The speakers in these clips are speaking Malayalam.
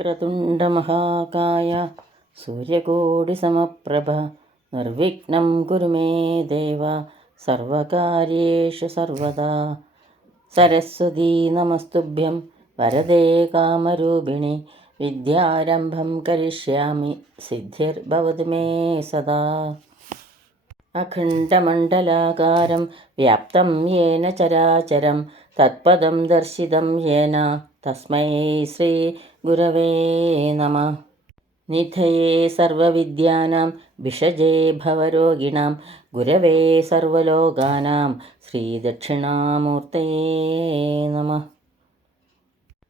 വക്രതുണ്ടമഹാകായ സൂര്യകോടിസമപ്രഭ നിർവിഘ്നം കുരു മേ ദേവ സർവകാര്യേഷു സർവദാ സരസ്വതീ നമസ്തുഭ്യം വരദേ കാമരൂപിണി വിദ്യാരംഭം കരിഷ്യാമി സിദ്ധിർഭവതു മേ സദാ അഖണ്ഡമണ്ഡലാകാരം വ്യാപ്തം യേന ചരാചരം തത്പദം ദർശിതം യേന തസ്മൈ ശ്രീ ഗുരവേ നമ നിധയേ സർവവിദ്യാനാം ഭിഷജേ ഭവരോഗിണാം ഗുരവേ സർവലോകാനാം ശ്രീദക്ഷിണാമൂർത്തയേ നമ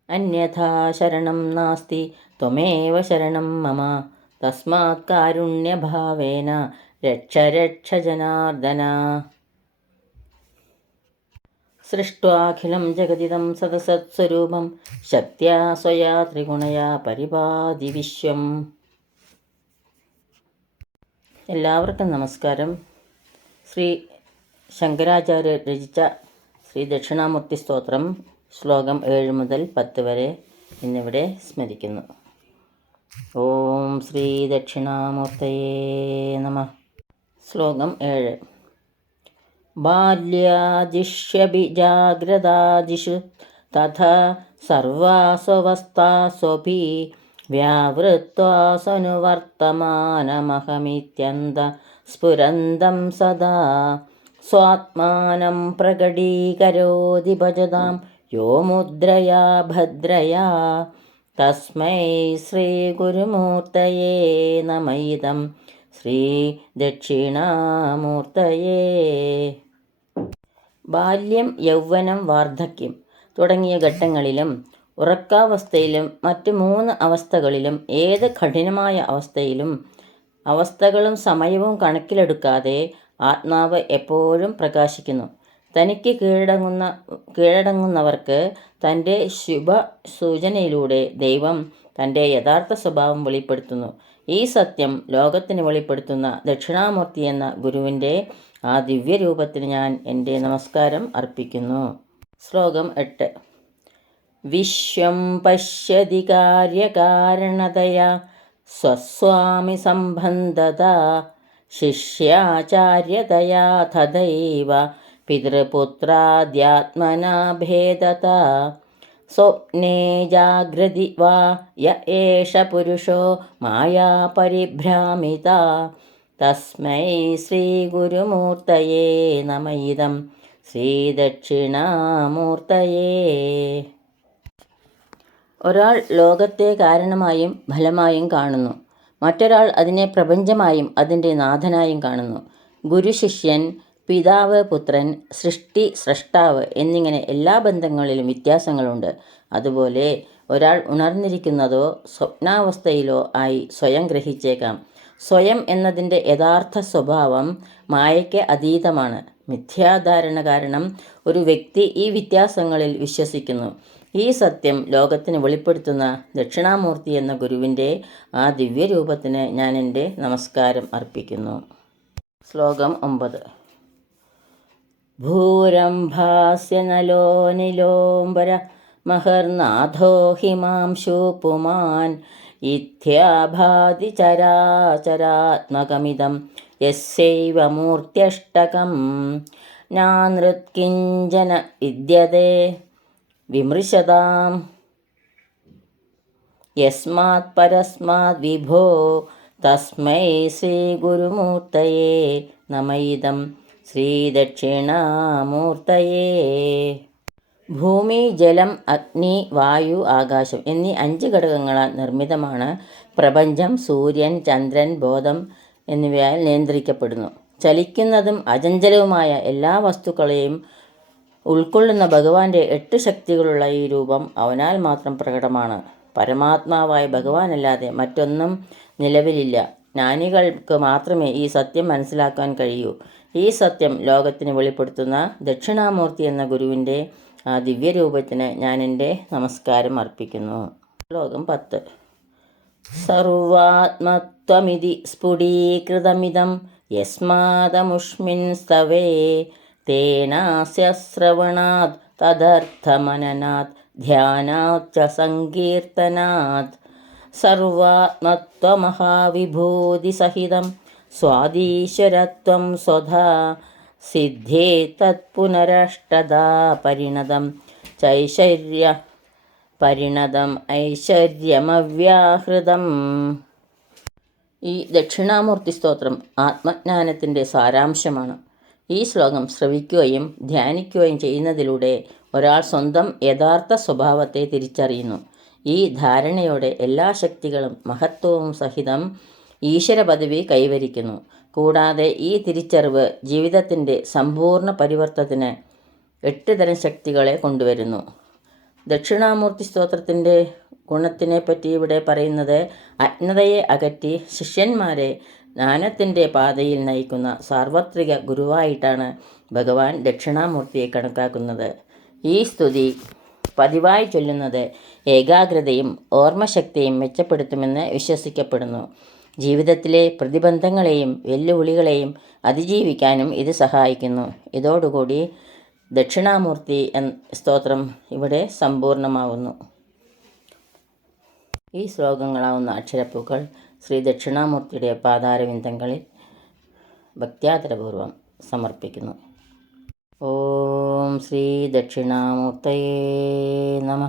അന്യഥാ ശരണം നാസ്തി ത്വമേവ ശരണം മമ തസ്മാത് കാരുണ്യഭാവേന രക്ഷ രക്ഷ ജനാർദ്ദന സൃഷ്ട്വാഖിലം ജഗതിദം സദസത്സ്വരൂപം ശക്തിയാ സ്വയാ ത്രിഗുണയാ പരിപാതി വിശ്വം. എല്ലാവർക്കും നമസ്കാരം. ശ്രീ ശങ്കരാചാര്യ രചിച്ച ശ്രീ ദക്ഷിണാമൂർത്തി സ്തോത്രം ശ്ലോകം ഏഴ് മുതൽ പത്ത് വരെ ഇന്നിവിടെ സ്മരിക്കുന്നു. ഓം ശ്രീ ദക്ഷിണാമൂർത്തയേ നമ. ശ്ലോകം ഏഴ്. ബാല്യാദിഷ്യഭിജാഗ്രതാദിഷു തഥാ സർവാസ്വവസ്ഥാസ്വപി വ്യാവൃത്വാസനുവർത്തമാനമഹമിത്യന്ത സ്ഫുരന്തം സദാ സ്വാത്മാനം പ്രകടീകരോതി ഭജതാം യോ മുദ്രയാ ഭദ്രയാ തസ്മൈ ശ്രീഗുരുമൂർത്തയേ നമയിതം ശ്രീ ദക്ഷിണാമൂർത്തയേ ബാല്യം യൗവനം വാർദ്ധക്യം തുടങ്ങിയ ഘട്ടങ്ങളിലും ഉറക്കാവസ്ഥയിലും മറ്റ് മൂന്ന് അവസ്ഥകളിലും ഏത് കഠിനമായ അവസ്ഥയിലും അവസ്ഥകളും സമയവും കണക്കിലെടുക്കാതെ ആത്മാവ് എപ്പോഴും പ്രകാശിക്കുന്നു. തനിക്ക് കീഴടങ്ങുന്ന കീഴടങ്ങുന്നവർക്ക് തന്റെ ശുഭ സൂചനയിലൂടെ ദൈവം തന്റെ യഥാർത്ഥ സ്വഭാവം വെളിപ്പെടുത്തുന്നു. ഈ സത്യം ലോകത്തിന് വെളിപ്പെടുത്തുന്ന ദക്ഷിണാമൂർത്തി എന്ന ഗുരുവിന്റെ ആ ദിവ്യരൂപത്തിന് ഞാൻ എന്റെ നമസ്കാരം അർപ്പിക്കുന്നു. ശ്ലോകം എട്ട്. വിശ്വം പശ്യതി കാര്യകാരണതയാ സ്വസ്വാമി സംബന്ധത ശിഷ്യാചാര്യതയാ തഥൈവ പിതൃപുത്രാദ്യാത്മനാ ഭേദത സ്വപ്നെ ജാഗ്രതി വാ യ ഏഷ പുരുഷോ മായാപരിഭ്രാമിത തസ്മൈ ശ്രീഗുരുമൂർത്തയേ നമയിതം ശ്രീദക്ഷിണാമൂർത്തയേ ഒരാൾ ലോകത്തെ കാരണമായും ഫലമായും കാണുന്നു. മറ്റൊരാൾ അതിനെ പ്രപഞ്ചമായും അതിന്റെ നാഥനായും കാണുന്നു. ഗുരുശിഷ്യൻ പിതാവ് പുത്രൻ സൃഷ്ടി സ്രഷ്ടാവ് എന്നിങ്ങനെ എല്ലാ ബന്ധങ്ങളിലും വ്യത്യാസങ്ങളുണ്ട്. അതുപോലെ ഒരാൾ ഉണർന്നിരിക്കുന്നതോ സ്വപ്നാവസ്ഥയിലോ ആയി സ്വയം ഗ്രഹിച്ചേക്കാം. സ്വയം എന്നതിന്റെ യഥാർത്ഥ സ്വഭാവം മായയ്ക്ക് അതീതമാണ്. മിഥ്യാധാരണ കാരണം ഒരു വ്യക്തി ഈ വ്യത്യാസങ്ങളിൽ വിശ്വസിക്കുന്നു. ഈ സത്യം ലോകത്തിന് വെളിപ്പെടുത്തുന്ന ദക്ഷിണാമൂർത്തി എന്ന ഗുരുവിന്റെ ആ ദിവ്യരൂപത്തിന് ഞാൻ എന്റെ നമസ്കാരം അർപ്പിക്കുന്നു. ശ്ലോകം ഒമ്പത്. ഭൂരംഭാസ്യ നലോ നിലോംബര മഹർനാഥോ ഹിമാംശു പുമാൻ ഇത്യാഭാതി ചരാചരാത്മകമിതം യസ്യൈവ മൂർത്യഷ്ടകം നാനൃത്കിഞ്ചന വിദ്യതേ വിമൃശതാം യസ്മാത് പരസ്മാത് വിഭോ തസ്മൈ ശ്രീഗുരുമൂർത്തയേ നമയിദം ശ്രീദക്ഷിണാമൂർത്തയേ. ഭൂമി ജലം അഗ്നി വായു ആകാശം എന്നീ അഞ്ച് ഘടകങ്ങളാൽ നിർമ്മിതമാണ് പ്രപഞ്ചം സൂര്യൻ ചന്ദ്രൻ ബോധം എന്നിവയാൽ നിയന്ത്രിക്കപ്പെടുന്നു. ചലിക്കുന്നതും അചഞ്ചലവുമായ എല്ലാ വസ്തുക്കളെയും ഉൾക്കൊള്ളുന്ന ഭഗവാന്റെ എട്ട് ശക്തികളുള്ള ഈ രൂപം അവനാൽ മാത്രം പ്രകടമാണ്. പരമാത്മാവായ ഭഗവാനല്ലാതെ മറ്റൊന്നും നിലവിലില്ല. ജ്ഞാനികൾക്ക് മാത്രമേ ഈ സത്യം മനസ്സിലാക്കാൻ കഴിയൂ. ഈ സത്യം ലോകത്തിന് വെളിപ്പെടുത്തുന്ന ദക്ഷിണാമൂർത്തി എന്ന ഗുരുവിന്റെ ആ ദിവ്യരൂപത്തിന് ഞാൻ എന്റെ നമസ്കാരം അർപ്പിക്കുന്നു. ശ്ലോകം പത്ത്. സർവാത്മത്വമിതി സ്ഫുടീകൃതമിതം യസ്മാദമുഷ്മിൻ സ്തവേ തേനാസ്യ തദർത്ഥമനനാത് ധ്യാനാത് ച സങ്കീർത്തനാത് സർവാത്മത്വമഹാവിഭൂതിസഹിതം സ്വാദീശ്വരത്വം സ്വധാ സിദ്ധേ തത്പുനരഷ്ടദാ പരിണതം. ചൈശ്വര്യ പരിണതം ഐശ്വര്യമവ്യാഹൃതം. ഈ ദക്ഷിണാമൂർത്തി സ്തോത്രം ആത്മജ്ഞാനത്തിന്റെ സാരാംശമാണ്. ഈ ശ്ലോകം ശ്രവിക്കുകയും ധ്യാനിക്കുകയും ചെയ്യുന്നതിലൂടെ ഒരാൾ സ്വന്തം യഥാർത്ഥ സ്വഭാവത്തെ തിരിച്ചറിയുന്നു. ഈ ധാരണയോടെ എല്ലാ ശക്തികളും മഹത്വവും സഹിതം ഈശ്വര പദവി കൈവരിക്കുന്നു. കൂടാതെ ഈ തിരിച്ചറിവ് ജീവിതത്തിന്റെ സമ്പൂർണ പരിവർത്തനത്തിന് എട്ട് തരം ശക്തികളെ കൊണ്ടുവരുന്നു. ദക്ഷിണാമൂർത്തി സ്തോത്രത്തിന്റെ ഗുണത്തിനെ പറ്റി ഇവിടെ പറയുന്നത് അജ്ഞതയെ അകറ്റി ശിഷ്യന്മാരെ ജ്ഞാനത്തിന്റെ പാതയിൽ നയിക്കുന്ന സാർവത്രിക ഗുരുവായിട്ടാണ് ഭഗവാൻ ദക്ഷിണാമൂർത്തിയെ കണക്കാക്കുന്നത്. ഈ സ്തുതി പതിവായി ചൊല്ലുന്നത് ഏകാഗ്രതയും ഓർമ്മശക്തിയും മെച്ചപ്പെടുത്തുമെന്ന് വിശ്വസിക്കപ്പെടുന്നു. ജീവിതത്തിലെ പ്രതിബന്ധങ്ങളെയും വെല്ലുവിളികളെയും അതിജീവിക്കാനും ഇത് സഹായിക്കുന്നു. ഇതോടുകൂടി ദക്ഷിണാമൂർത്തി എന്ന സ്തോത്രം ഇവിടെ സമ്പൂർണമാവുന്നു. ഈ ശ്ലോകങ്ങളാവുന്ന അക്ഷരപ്പൂക്കൾ ശ്രീ ദക്ഷിണാമൂർത്തിയുടെ പാതാരവിന്ദങ്ങളിൽ ഭക്ത്യാദരപൂർവം സമർപ്പിക്കുന്നു. ഓം ശ്രീ ദക്ഷിണാമൂർത്തയേ നമ.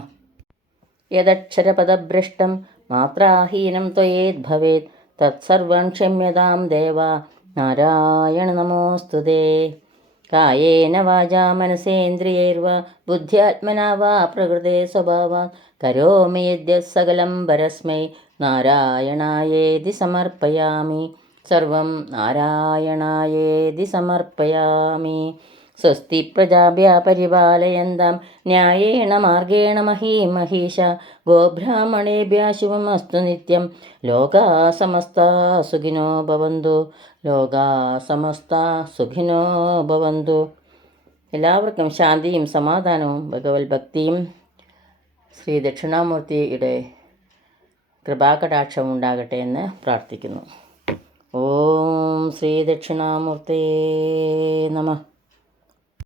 യദക്ഷരപദഭ്രഷ്ടം മാത്രാഹീനം ത്വയേദ്ഭവേത് തത്സർവം ക്ഷമ്യതാം ദേവ. നാരായണ നമോസ്തുതേ കായേന വാചാ മനസേന്ദ്രിയൈർവ. ബുദ്ധ്യാത്മനാ വാ പ്രകൃതേ സ്വഭാവാത് കരോമി യദ്യ സകലം പരസ്മൈ. നാരായണായേതി സമർപ്പയാമി. സർവം നാരായണായേതി സമർപ്പയാമി. സ്വസ്തി പ്രജാഭ്യ പരിപാലയന്താം ന്യായേണ മാർഗേണ മഹീ മഹീഷ ഗോബ്രാഹ്മണേഭ്യ ശുഭമസ്തു നിത്യം ലോകാ സമസ്ത സുഖിനോ ഭവന്തു ലോകാ സമസ്ത സുഖിനോ ഭവന്തു. എല്ലാവർക്കും ശാന്തിയും സമാധാനവും ഭഗവത് ഭക്തിയും ശ്രീ ദക്ഷിണാമൂർത്തിയുടെ കൃപാകടാക്ഷം ഉണ്ടാകട്ടെ എന്ന് പ്രാർത്ഥിക്കുന്നു. ഓം ശ്രീ ദക്ഷിണാമൂർത്തി നമ.